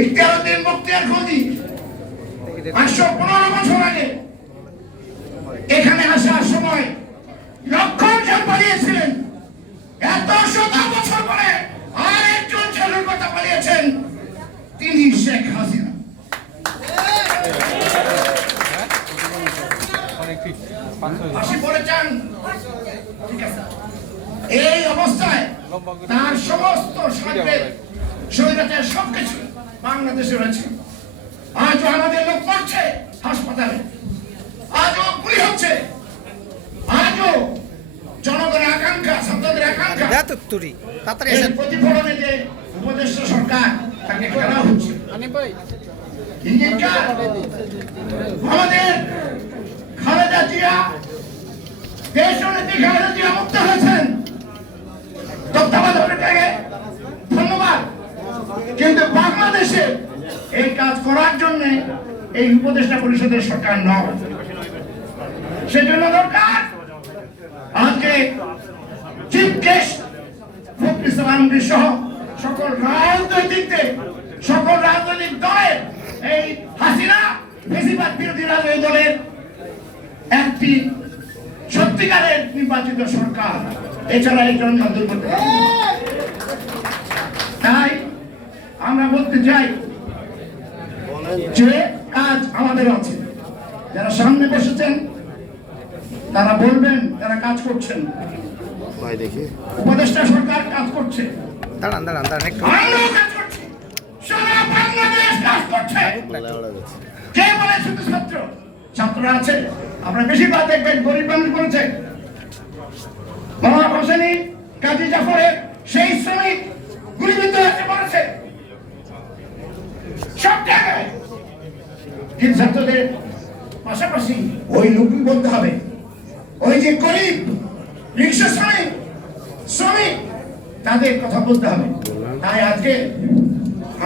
ইখতিয়ারউদ্দিন বখতিয়ার খলজি 515 বছর আগে এখানে আসার সময় লক্ষণ জন পালিয়েছিলেন। এত শত বছর পরে আরেকজন ছেলের কথা পালিয়েছেন, তিনি শেখ হাসিনা। এই অবস্থায় তার সমস্ত স্বৈরাচার সবকিছু বাংলাদেশে রয়েছে। আজও আমাদের লোক পড়ছে হাসপাতালে, আজও গুলি হচ্ছে, আজও জনগণের আকাঙ্ক্ষা, ছাত্রদের আকাঙ্ক্ষা প্রতিফলনে যে উপদেষ্টা সরকার তাকে খেলা হচ্ছে। আমাদের খালেদা জিয়া, দেশনেত্রী খালেদা জিয়া মুক্ত হয়েছেন, তত্ত্বাবধায়ক থেকে ধন্যবাদ। কিন্তু বাংলাদেশে এই কাজ করার জন্য এই উপদেষ্টা পরিষদের সরকার নয়। সেজন্য দরকার আজকে চিফ গেস্ট ফখরুল ইসলাম আলমগীর সহ সকল রাজনৈতিক দলের এই হাসিনা ফ্যাসিবাদ বিরোধী রাজনৈতিক দলের একটি সত্যিকারের নির্বাচিত সরকার, এছাড়া এই জনগণ দূর করতে পারে। তাই আমরা বলতে চাই যে কাজ আমাদের আছে। যারা সামনে বসেছেন তারা বলবেন, তারা কাজ করছেন। উপদেষ্টা সরকার কাজ করছে, আমরাও কাজ করছি, সারা বাংলাদেশ কাজ করছে। কে বলে শুধু ছাত্ররা আছে? আপনারা বেশিরভাগ দেখবেন গরিব মানুষ করেছে। মৌলানা হোসেনি, কাজী জাফরের সেই শ্রমিক গুলিবিদ্ধ হয়েছে, মরেছে সব জায়গায়। কিন্তু ছাত্রদের পাশাপাশি ওই লোকই বলতে হবে, ওই যে গরিব রিক্সা শ্রমিক তাদের কথা বলতে হবে। তাই আজকে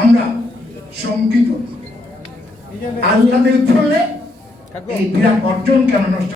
আমরা শঙ্কিত, আল্লাহ এই বিরাট অর্জন কেন নষ্ট